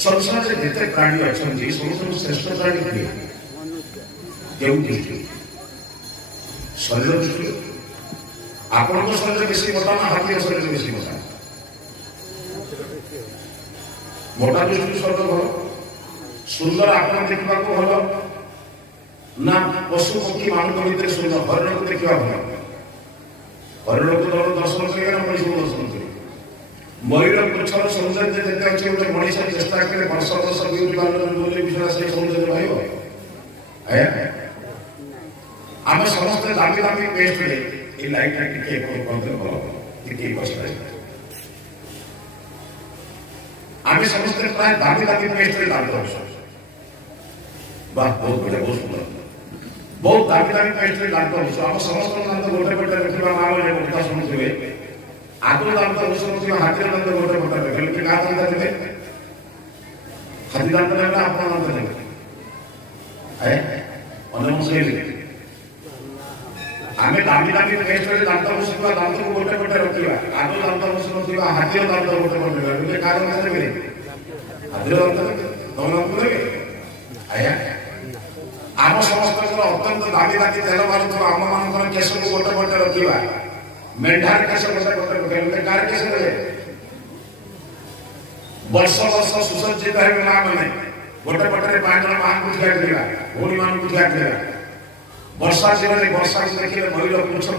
संसार जिते प्राणी अच्छा सब श्रेष्ठ प्राणी किए केउ दृष्टि शरीर दृष्टि आपण शरीर बेसी मोटा ना हाथी शरीर बेसी मोटा मोटा दृष्टि शरीर भल सुंदर आपण देखा भल ना पशु पक्षी मान भर सुंदर हरिण को देखा भल हरिण को दर्शन करेगा ना मनीष को दर्शन करेगा मयूर पुछर सौंदर्य जिते अच्छे गोटे मनीष चेष्टा कले वर्ष वर्ष ब्यूटी पार्लर बोले विषय से सौंदर्य रहा है आम समस्त दामी दामी पेस्ट ये लाइट टिके टिके आम समस्त प्राय दामी दामी पेस्ट दांत वाह बहुत बढ़िया बहुत सुंदर बहुत दामी दामी पेस्ट दांत आम समस्त दांत गोटे गोटे रखा माँ कथा शुणुवे आगुरी दांत शुणुवे हाथी दांत गोटे गोटे रखे कि क्या दांत देवे हाथी दांत देवे आप दांत देवे अनमस आम दामी दामी पेस्ट दांत घुषुवा दांत को गोटे गोटे रखा आगु दांत घुषुवा हाथी दांत गोटे गोटे रखे क्या दांत देवे हाथी दांत तुम दांत देवे आया आम समस्त अत्यंत दामी दामी तेल मारुव आम मान केश को गोटे गोटे रखा मेढार केश गोटे गोटे रखे कार केश देवे वर्ष वर्ष सुसज्जित है माँ मैंने गोटे पटे 5 जन माँ को ठिया करा भौणी मान को ठिया करा वर्षा जीवन वर्षा को देखिए मयूर पुछ कर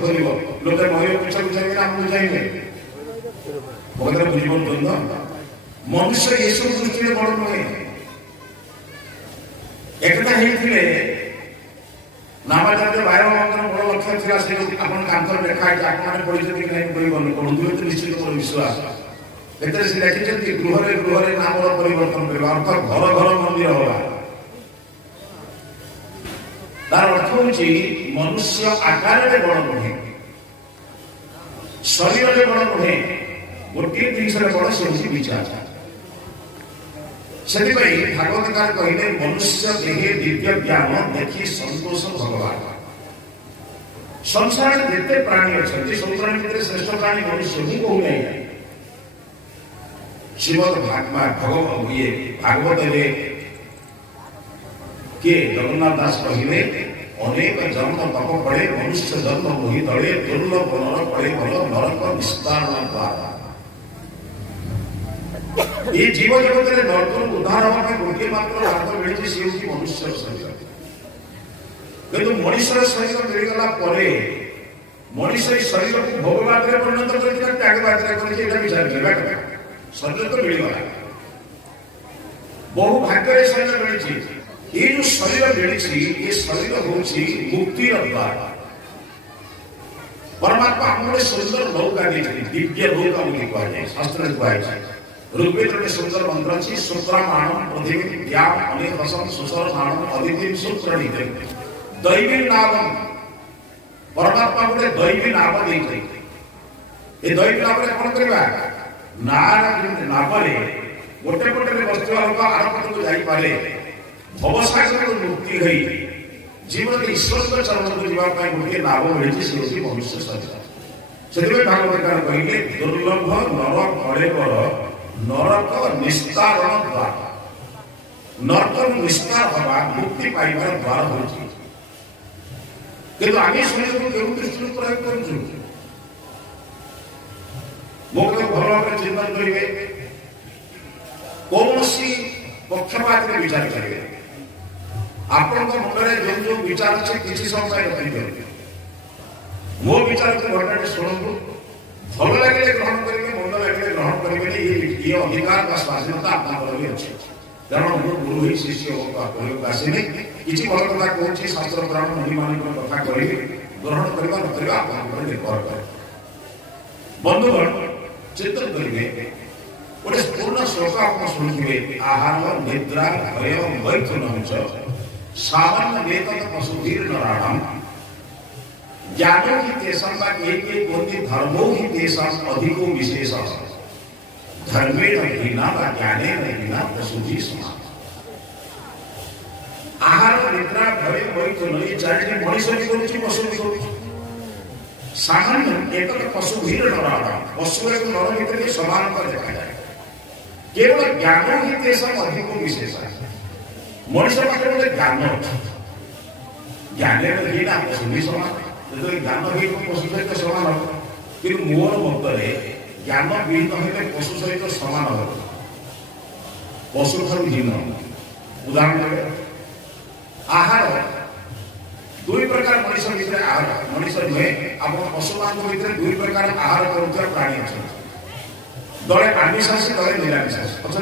लोग मयूर पुछ को चाहिए आमको चाहिए बहुत बुझे मनुष्य ये सब दृष्टि बड़ नुहे एकता होते नामाचार्य भाईमान बड़ लक्ष्य था से कांतर देखा पढ़ी पढ़ुवे तो निश्चित मोर विश्वास से देखी गृह गृह नाम परिवर्तन करवा अर्थात घर घर मंदिर होगा तार अर्थ हूँ मनुष्य आकार में बड़ नुहे शरीर में बड़ नुहे गोटे जिन बड़ से विचार से भागवतकार कहले मनुष्य देहे दिव्य ज्ञान देखी संतोष भगवान संसार जिते प्राणी अच्छा सब प्राणी भर श्रेष्ठ प्राणी मनुष्य ही कहू नहीं श्रीमद भागवत ये भागवत किए जगन्नाथ दास कहले अनेक जन्म तप पड़े मनुष्य जन्म मोहि दड़े दुर्लभ नर पड़े भल नरक विस्तार द्वार ये जीव जगत में नरक उद्धार होगा गोटे मात्र हाथ मिली सी हूँ मनुष्य शरीर किंतु मनुष्य शरीर मिलगला मनुष्य शरीर को भोगवाद परिणत कर त्याग विचार शरीर तो मिलगला बहु भाग्य शरीर मिली ये जो शरीर मिली ये शरीर हूँ मुक्तिर द्वार परमात्मा हमने सुंदर नौका दिव्य नौका कहुए शास्त्र कहुए ऋग्वेद में सुंदर मंत्र अच्छी सूत्रमाणम पृथ्वी व्याम अनेकसम सुसरमाणम अदितिम सूत्र दैवी नाम परमात्मा गोटे दैवी नाम दे ये दैवी नाम कौन करवा नाम गोटे पटे बसुवा लोक आर पट को जापे भवसागर मुक्ति हो जीवन ईश्वर चरण को जावाई गोटे नाम मिली सी मनुष्य शरीर से भागवतकार कहले दुर्लभ नर फले पर नरक निस्तारण द्वार नरक निस्तार हवा मुक्ति पाइबार द्वार होती किंतु आगे शरीर को केवल दृष्टि प्रयोग करूँ मो भल भाव चिंतन करेंगे कौन सी पक्षपात विचार करेंगे आपण मुंडे जो जो विचार अच्छे किसी समय रखी मो विचार को घटना शुणु भल लगे ग्रहण करेंगे मंद लगे ग्रहण करेंगे ये अधिकार का स्वाधीनता आपको भी अच्छे कारण मो गुरु ही शिष्य आसने किसी भल कथा कहूँ शास्त्र पुराण मुनि मान कथा करी ग्रहण करवा न आप निर्भर करे बंधुगण चिंतन करेंगे गोटे पूर्ण श्लोक आप शुणुवे आहार निद्रा भय मैथुन सामान्य वेतन पशुधीर नारायण ज्ञानो ही तेषां धर्मो ही तेषां अधिको विशेष धर्मेण हीना व ज्ञानेन हीना पशुभि समान आहार निद्रा भय मैथुन ये चारिटी मनुष्य भी करुच्ची पशु भी करुच्ची सामान्य एक पशुधीर नारायण पशु एक नर भितर समानता देखा जाए केवल ज्ञान ही तेषाम अधिक विशेष मनुष्य पाखे गोटे ज्ञान अच्छे ज्ञान ही ना पशु भी समान जो ज्ञान ही पशु सहित समान हम कि मोर मत ज्ञान विहीन हे पशु सहित समान हो पशु ठार हीन उदाहरण आहार दुई प्रकार मनुष्य भितर आहार मनुष्य नुहे आप पशु मान भर दुई प्रकार आहार करुवा प्राणी अच्छा दले आमिषासी दले निरामिषासी अच्छा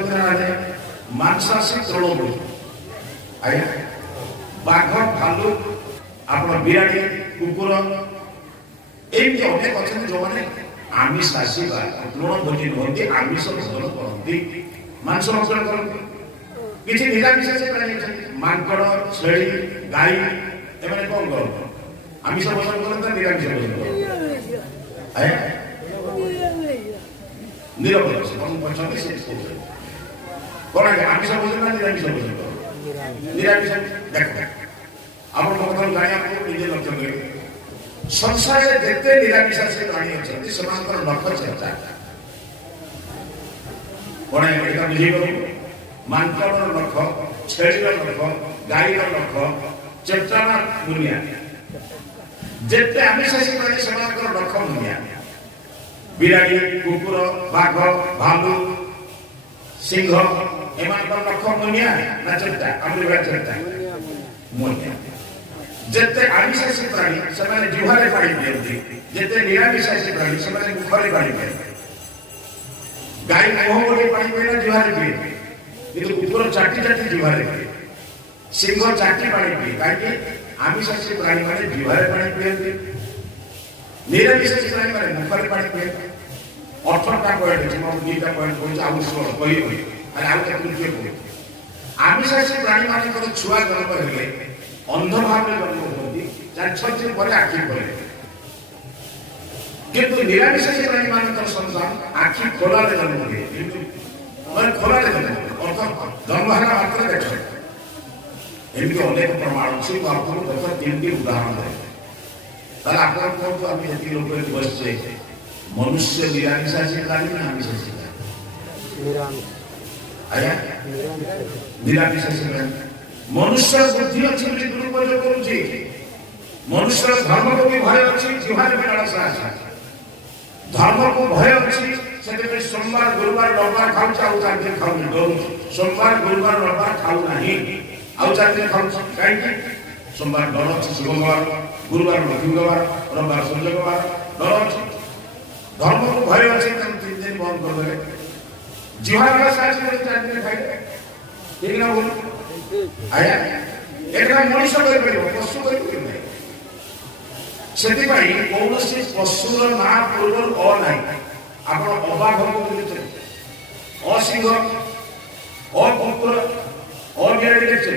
मांसासी तृणमूल आज्ञा बाघ भालू आप बिराड़ी कुकुर एमती अनेक अच्छा जो मैंने आमिषासी तृणभोजी नुहति आमिष भोजन करती मांस भोजन करती किसी निरामिषासी प्राणी मांकड़ छेली गाई एमाने कौन कर आमिष भोजन करते निरामिष भोजन कर निरपेक्ष पचास कौन आमिष भोजन ना निरामिष भोजन निरामिष देख आप जाना निजे लक्ष्य करेंगे संसार जिते निरामिषासी प्राणी अच्छा से नख चेता कौन यहाँ बुझे मांकड़ नख छेली नख गाई नख चेता मुनिया जिते आमिषासी प्राणी से नख मुनिया बिराड़ी कुकुर बाघ भालू सिंह एम नख मुनिया ना चेता आमरी चेता मुनिया जिते आमिषासी प्राणी से जिह्वारे पानी पिंट जिते निरामिषासी प्राणी से मुखरे पानी पी गाई मुह बोली पानी पीना जिह्वारे पी कि कुकुर चाटी चाटी जिह्वारे पी सिंह चाटी पानी पी कहीं आमिषासी प्राणी मैंने जिह्वारे पानी पीते निरामिषासी प्राणी मैंने मुखरे पानी पी 18टा पॉइंट अच्छे मैं 2टा पॉइंट कहूँ आउ कही आमिषासी प्राणी मान छुआ जन्म हेले अंध भाव जन्म होती 4-6 दिन पर आखि खोले किंतु निरामिषासी प्राणी मान संसार आखि खोला जन्म हुए मैं खोला जन्म अर्थात जन्म है मात्र देख एमती अनेक प्रमाण अच्छी आपको गत 3टी उदाहरण दे आप लोग बसचे मनुष्य निरामिषासी प्राणी ना आमिषासी प्राणी आया निरामिषासी प्राणी मनुष्य बुद्धि अच्छी दुरुपयोग करुच्ची मनुष्य धर्म को भी भय अच्छी जिह्वार भी लालसा अच्छी धर्म को भय अच्छी से सोमवार गुरुवार रविवार खाऊ आउ 4 दिन खाऊ डर सोमवार गुरुवार रविवार खाऊ ना आउ 4 दिन खाऊ कहीं सोमवार डर अच्छी शिववार गुरुवार लक्ष्मीवार रविवार सूर्यवार डर अच्छी धर्म को भय अच्छी 3 दिन बंद कर दे जिह्वार 4 दिन खाई ठीक ना बोल आया एक मनुष्य पशु कर पशुर ना पूर्व अ ना आप अबाघ असिंह अकुकुर अबिराड़ी देखते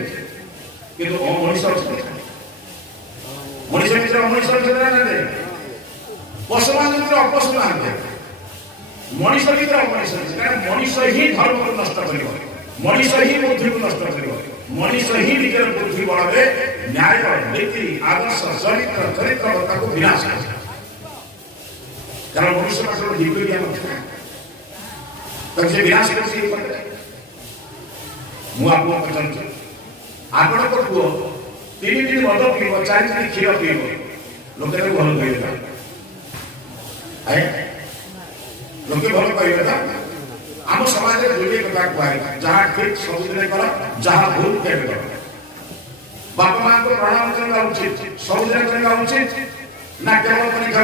कि मनुष्य मनुष्य भितर मनुष्य पशु मान अपशु ना मनुष्य भितर मनुष्य मनुष्य ही धर्म को नष्ट कर मनुष्य ही बुद्धि को नष्ट कर मनुष्य ही निजर बुद्धि बल न्याय नीति आदर्श चरित्र चरित्रता को विनाश कर कारण मनुष्य पास दिव्य ज्ञान से विनाश कर मुझे आपण पुओ 3 दिन मद पीब 4 दिन क्षीर पीब लोक भल कहे लोके भल कहे आम समाज में दुटे कथा कहुए जहाँ ठीक सबुद कर जहाँ भूल केवे कर बापा माँ को प्रणाम करना उचित सबुद करना उचित ना केवल परीक्षा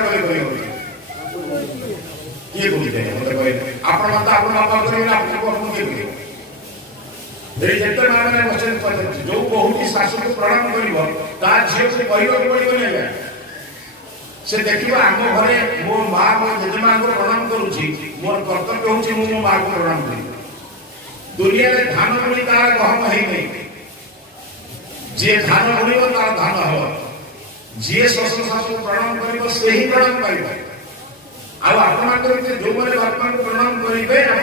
किए बोलते मत कहे आप बापा करेंगे आपको किए जिते मैंने जो बहुत शाशु को प्रणाम कर झील को कहवाक पड़े से देखिए आम घरे मो माँ मो जेजेमा को प्रणाम करुच्ची मोर कर्तव्य हूँ मो माँ को प्रणाम करी दुनिया में धान बुणी तार गहम है नहीं जी धान बुणव तार धान हम जी शशु शाशु प्रणाम कर से ही प्रणाम पाइब आप जो मैंने बापा को प्रणाम करेंगे आप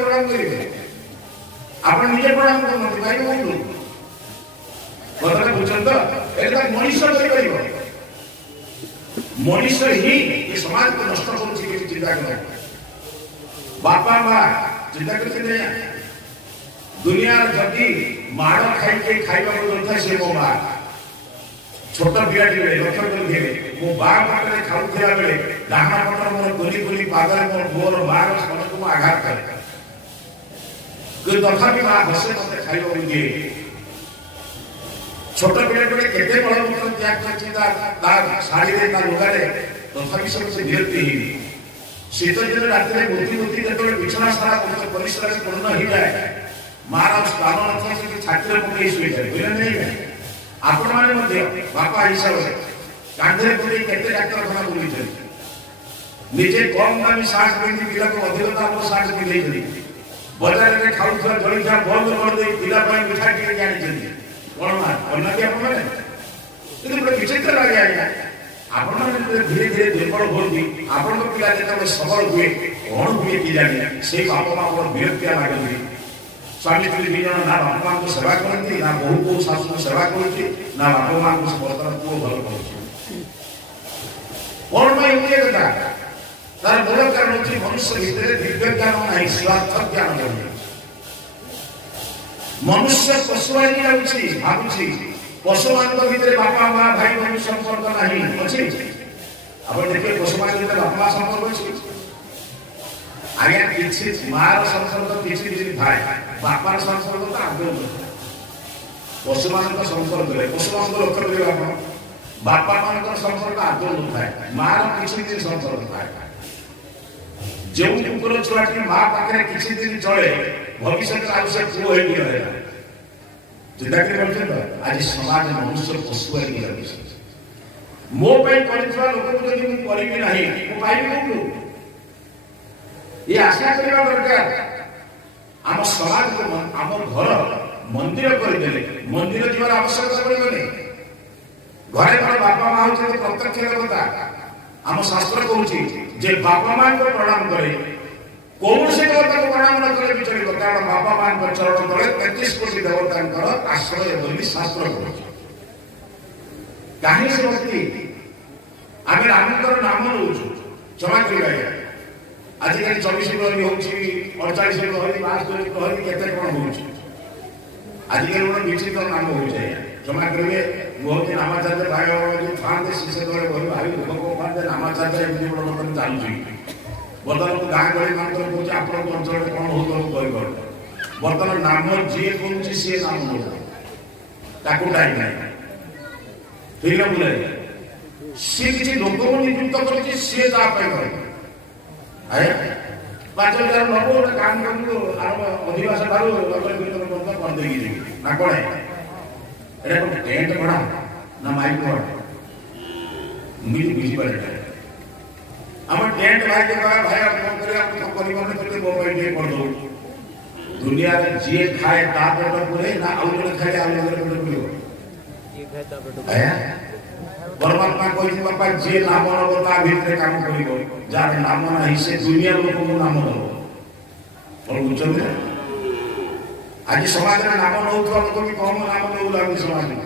प्रणाम करेंगे आप निजे प्रणाम करना कहीं कहूँ कथा बुझे तो मनुष्य कर मनुष्य ही ये समाज को नष्ट कर चिंता कर बापा माँ ଚିନ୍ତା କରିଛନ୍ତି ନା ଦୁନିଆର ଯଦି ମାଡ଼ ଖାଇକି ଖାଇବାକୁ ଦଉଥାଏ ସେ ମୋ ମା ଛୋଟ ପିଲାଟି ବେଳେ ଲକ୍ଷ୍ୟ କରିଥିବେ ମୋ ବାଁ ପାଖରେ ଖାଉଥିଲା ବେଳେ ଡାହାଣ ପଟ ମୋର ଗୋଲି ଗୋଲି ପାଦରେ ମୋର ମାର ସ୍ତନକୁ ମୁଁ ଆଘାତ କରେ କିନ୍ତୁ ତଥାପି ମା ହସେ ମତେ ଖାଇବାକୁ ଦିଏ ଛୋଟ ପିଲାଟି ବେଳେ କେତେ ବଳ ମତ ତ୍ୟାଗ କରିଛି ତା ଶାଢ଼ୀରେ ତା ଲୁଗାରେ ତଥାପି ସମସ୍ତେ ବିରକ୍ତି ହେଇନି ଶୀତ ଦିନ ରାତିରେ ବୁଦ୍ଧି ବୁଦ୍ଧି ଯେତେବେଳେ ବିଛଣା ସାରା ପରିଷ୍କାର ପୂର୍ଣ୍ଣ ହେଇଯାଏ ମାର ସ୍ଥାନ ନଥାଏ ସେଠି ଛାତିରେ ପକେଇ ଶୋଇଥାଏ ବୁଝିଲେ ନାହିଁ ଆପଣମାନେ ମଧ୍ୟ ବାପା ହିସାବରେ କାନ୍ଧରେ ପକେଇ କେତେ ଡାକ୍ତରଖାନା ବୁଲିଛନ୍ତି ନିଜେ କମ୍ ଦାମୀ ସାର୍ଟ ପିନ୍ଧି ପିଲାକୁ ଅଧିକ ଦାମର ସାର୍ଟ ପିନ୍ଧେଇଛନ୍ତି ବଜାରରେ ଖାଉଥିବା ଜଳଖିଆ ବନ୍ଦ କରିଦେଇ ପିଲା ପାଇଁ ମିଠା କିଣିକି ଆଣିଛନ୍ତି କଣ ମା ଅନାକି ଆପଣମାନେ କିନ୍ତୁ ଗୋଟେ ବିଚିତ୍ର ଲାଗେ ଆଜ୍ଞା ଆପଣମାନେ ଧୀରେ ଧୀରେ ଦୁର୍ବଳ ହୁଅନ୍ତି ଆପଣଙ୍କ ପିଲା ଯେତେବେଳେ ସବଳ ହୁଏ କଣ ହୁଏ କି ଜାଣି ସେଇ ବାପା ମା ମୋର ବିରକ୍ତିଆ ଲାଗନ୍ତି ସ୍ୱାମୀ ସ୍ତ୍ରୀ ଦୁଇ ଜଣ ନା ବାପା ମାଙ୍କୁ ସେବା କରନ୍ତି ନା ବୋହୂ କୋଉ ଶାଶୁଙ୍କୁ ସେବା କରୁଛି ନା ବାପା ମାଙ୍କୁ ବର୍ତ୍ତମାନ ପୁଅ ଭଲ କରୁଛି କଣ ପାଇଁ ଏମିତି କଥା ତାର ମୂଳ କାରଣ ହଉଛି ମନୁଷ୍ୟ ଭିତରେ ଦିବ୍ୟ ଜ୍ଞାନ ନାହିଁ ସ୍ୱାର୍ଥ ଜ୍ଞାନ ରହିଛି ମନୁଷ୍ୟ ପଶୁ ଆଣି ଯାଉଛି ଭାବୁଛି ପଶୁମାନଙ୍କ ଭିତରେ ବାପା ମା ଭାଇ ଭଉଣୀ ସମ୍ପର୍କ ନାହିଁ ଅଛି ଆପଣ ଦେଖିବେ ପଶୁମାନଙ୍କ ଭିତରେ ବାପା ମା ସମ୍ପର୍କ ଅଛି ଆଜ୍ଞା କିଛି ମାର ସମ୍ପର୍କ କିଛି କିଛି ଥାଏ ବାପାର ସମ୍ପର୍କ ତ ଆଦୌ ନଥାଏ ପଶୁମାନଙ୍କ ସମ୍ପର୍କରେ ପଶୁମାନଙ୍କୁ ଲକ୍ଷ୍ୟ କରିବେ ଆପଣ ବାପା ମାନଙ୍କର ସମ୍ପର୍କ ଆଦୌ ନଥାଏ ମାର କିଛି କିଛି ସମ୍ପର୍କ ଥାଏ ଯେଉଁ କୁକୁର ଛୁଆଟି ମା ପାଖରେ କିଛି ଦିନ ଚଳେ ଭବିଷ୍ୟତରେ ଆଉ ସେ ପୁଅ ହେଇକି ରହିଲା ଚିନ୍ତା କରି ପାରୁଛନ୍ତି ତ ଆଜି ସମାଜ ମନୁଷ୍ୟ ପଶୁ ହେଇକି ରହିଛି ମୋ ପାଇଁ କରିଥିବା ଲୋକଙ୍କୁ ଯଦି ମୁଁ କରିବି ନାହିଁ ମୁଁ ପାଇବି କୋଉଠୁ ଏ ଆଶା କରିବା ଦରକାର ଆମ ସମାଜ ଆମ ଘର ମନ୍ଦିର କରିଦେଲେ ମନ୍ଦିର ଯିବାର ଆବଶ୍ୟକତା ପଡ଼ିବନି ଘରେ ଘର ବାପା ମା ହଉଛନ୍ତି ପ୍ରତ୍ୟକ୍ଷ ଦେବତା ଆମ ଶାସ୍ତ୍ର କହୁଛି ଯେ ବାପା ମାଙ୍କୁ ପ୍ରଣାମ କରେ କୌଣସି ଦେବତାକୁ ପ୍ରଣାମ ନ କଲେ ବି ଚଳିବ କାରଣ ବାପା ମାଙ୍କ ଚରଣ ତଳେ 33 କୋଟି ଦେବତାଙ୍କର ଆଶ୍ରୟ ବୋଲି ଶାସ୍ତ୍ର କହୁଛି କାହିଁ ସେମିତି ଆମେ ରାମଙ୍କର ନାମ ନେଉଛୁ କ୍ଷମା କରିବା ଆଜିକାଲି 24 ପ୍ରହରୀ ହଉଛି 48 ପ୍ରହରୀ 72 ପ୍ରହରୀ କେତେ କଣ ହଉଛି ଆଜିକାଲି ଗୋଟେ ବିଚିତ୍ର ନାମ ହଉଛି କ୍ଷମା କରିବେ ମୁଁ ହଉଛି ନାମାଚାର୍ଯ୍ୟ ଭାଇ ଯୋଉ ଥାନ୍ତେ ଶିଷ୍ୟ ତଳେ ବହି ଭାଇ ଲୋକ ଥାନ୍ତେ ନାମାଚାର୍ଯ୍ୟ ଏମିତି ବଡ଼ ବର୍ତ୍ତମାନ ଚାଲୁଛି ବର୍ତ୍ତମାନ ଗାଁ ଗହଳି ମାନଙ୍କର କହୁଛି ଆପଣଙ୍କ ଅଞ୍ଚଳରେ କଣ ହଉଥିବ କହିପାରୁ ବର୍ତ୍ତମାନ ନାମ ଯିଏ କହୁଛି ସିଏ ନାମ ନେଉଛି ତାକୁ ଟାଇମ୍ ନାହିଁ ଠିକ ବୁଲେ ସିଏ କିଛି ଲୋକଙ୍କୁ ନିଯୁକ୍ତ କରୁଛି ସିଏ ତା ପାଇଁ କରେ ଆଜ୍ଞା 5,000 ଲୋକ ଗୋଟେ କାମ କରନ୍ତୁ ଅଧିବାସ ଠାରୁ ଲକ୍ଷ କୀର୍ତ୍ତନ ପର୍ଯ୍ୟନ୍ତ କରିଦେଇକି ଯିବି ନା କଣ এটা কোন টেন্ট ভরা না মাইক ভরা মিলি বুঝিপারে আমার টেন্ট ভাইকে কয়া ভাই আপন করে আপন পরিবার করতে মোবাইল দিয়ে পড় দো দুনিয়ারে যে খায় তা পেট পুরে না আউলে খায় আউলে পেট পুরে যে খায় তা পেট পুরে পরমাত্মা কইছি বাপা যে নাম নব তা ভিতরে কাম করিব যার নাম নাই সে দুনিয়ার লোকଙ୍କୁ নাম নব বল বুঝছেন ଆଜି ସମାଜରେ ନାମ ନେଉଥିବା ଲୋକ ବି କମ ନାମ ନେଉନାହାନ୍ତି ସମାଜରେ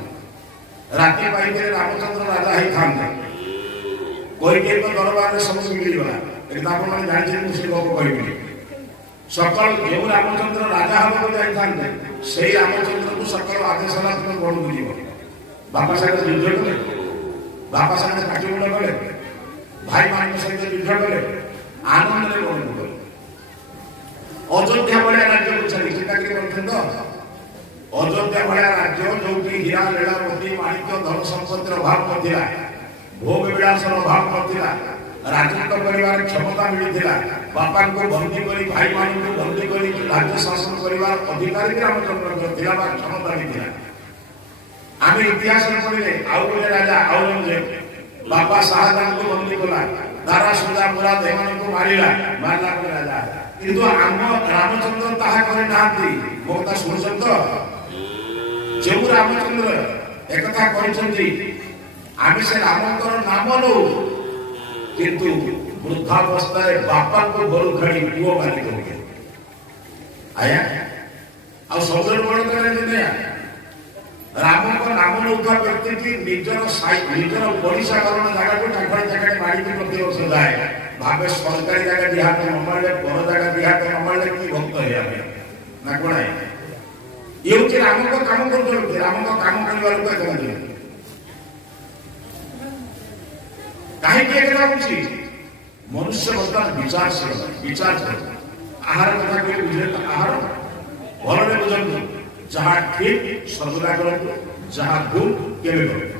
ରାତି ପାଇକରେ ରାମଚନ୍ଦ୍ର ରାଜା ହେଇଥାନ୍ତେ କୈକେୟୀଙ୍କ ଦରବାରରେ ସବୁ ମିଳିଗଲା ଏଠି ଆପଣମାନେ ଜାଣିଛନ୍ତି ମୁଁ ସେ ଲୋକ କହିବିନି ସକାଳୁ ଯେଉଁ ରାମଚନ୍ଦ୍ର ରାଜା ହେବାକୁ ଯାଇଥାନ୍ତେ ସେଇ ରାମଚନ୍ଦ୍ରକୁ ସକାଳୁ ଆଦେଶ ହେଲା ତୁମେ ବଣକୁ ଯିବ ବାପା ସାଙ୍ଗରେ ଯୁଦ୍ଧ କଲେ ବାପା ସାଙ୍ଗରେ କାଟିମୁଣ୍ଡ କଲେ ଭାଇମାନଙ୍କ ସହିତ ଯୁଦ୍ଧ କଲେ ଆନନ୍ଦରେ ବଣକୁ ଗଲେ ଅଯୋଧ୍ୟା ଭଳିଆ ରାଜ୍ୟକୁ ଛାଡ଼ି ଚିନ୍ତା କରି ପାରୁଛନ୍ତି ତ ଅଯୋଧ୍ୟା ଭଳିଆ ରାଜ୍ୟ ଯୋଉଠି ହୀରା ଲୀଳା ମୋତି ମାଣିକ୍ୟ ଧନ ସମ୍ପତ୍ତିର ଅଭାବ ନଥିଲା ଭୋଗ ବିଳାସର ଅଭାବ ନଥିଲା ରାଜତ୍ୱ କରିବାର କ୍ଷମତା ମିଳିଥିଲା ବାପାଙ୍କୁ ବନ୍ଦୀ କରି ଭାଇମାନଙ୍କୁ ବନ୍ଦୀ କରି ରାଜ୍ୟ ଶାସନ କରିବାର ଅଧିକାର ବି ରାମଚନ୍ଦ୍ରଙ୍କର ଥିଲା ବା କ୍ଷମତା ବି ଥିଲା ଆମେ ଇତିହାସରେ ପଢ଼ିଲେ ଆଉ ଗୋଟେ ରାଜା ଔରଙ୍ଗଜେବ ବାପା ଶାହଜାହାନଙ୍କୁ ବନ୍ଦୀ କଲା ଦାରା ସୁଜା ମୁରାଦ ଏମାନଙ୍କୁ ମାରିଲା ପରେ ରାଜା କିନ୍ତୁ ଆମ ରାମଚନ୍ଦ୍ର ତାହା କରିନାହାନ୍ତି ମୋ କଥା ଶୁଣୁଛନ୍ତି ତ ଯେଉଁ ରାମଚନ୍ଦ୍ର ଏକଥା କହିଛନ୍ତି ଆମେ ସେ ରାମଙ୍କର ନାମ ନଉ କିନ୍ତୁ ବୃଦ୍ଧାବସ୍ଥାରେ ବାପାଙ୍କୁ ଘରୁ ଖାଡ଼ି ପୁଅ ମାରି କରିବେ ଆଜ୍ଞା ଆଉ ସବୁଠାରୁ ବଡ଼ କଥା ନୁହେଁ ରାମଙ୍କ ନାମ ନେଉଥିବା ବ୍ୟକ୍ତିଟି ନିଜର ପଡ଼ିଶା ଘରର ଜାଗାକୁ ଠାକୁର ଜାଗାରେ ମାଡ଼ିକି ପ୍ରତିବର୍ଷ ଯାଏ ଭାବେ ସରକାରୀ ଜାଗା ଦିହାତ ନ ମିଳିଲେ ପର ଜାଗା ଦିହାତ ନ ମିଳିଲେ କି ଭକ୍ତ ହେବା ନା କଣ ଇଏ ହଉଛି ରାମଙ୍କ କାମ କରୁଛନ୍ତି ରାମଙ୍କ କାମ କରିବା ଲୋକ କହନ୍ତି କାହିଁକି ଏକଥା ହଉଛି ମନୁଷ୍ୟ ବର୍ତ୍ତମାନ ବିଚାର କର ଆହାର କଥା କେବେ ବୁଝିଲେ ତ ଆହାର ଭଲରେ ବୁଝନ୍ତୁ ଯାହା ଠିକ ସର୍ବଦା କରନ୍ତୁ ଯାହା ଭୁଲ କେବେ କରନ୍ତୁ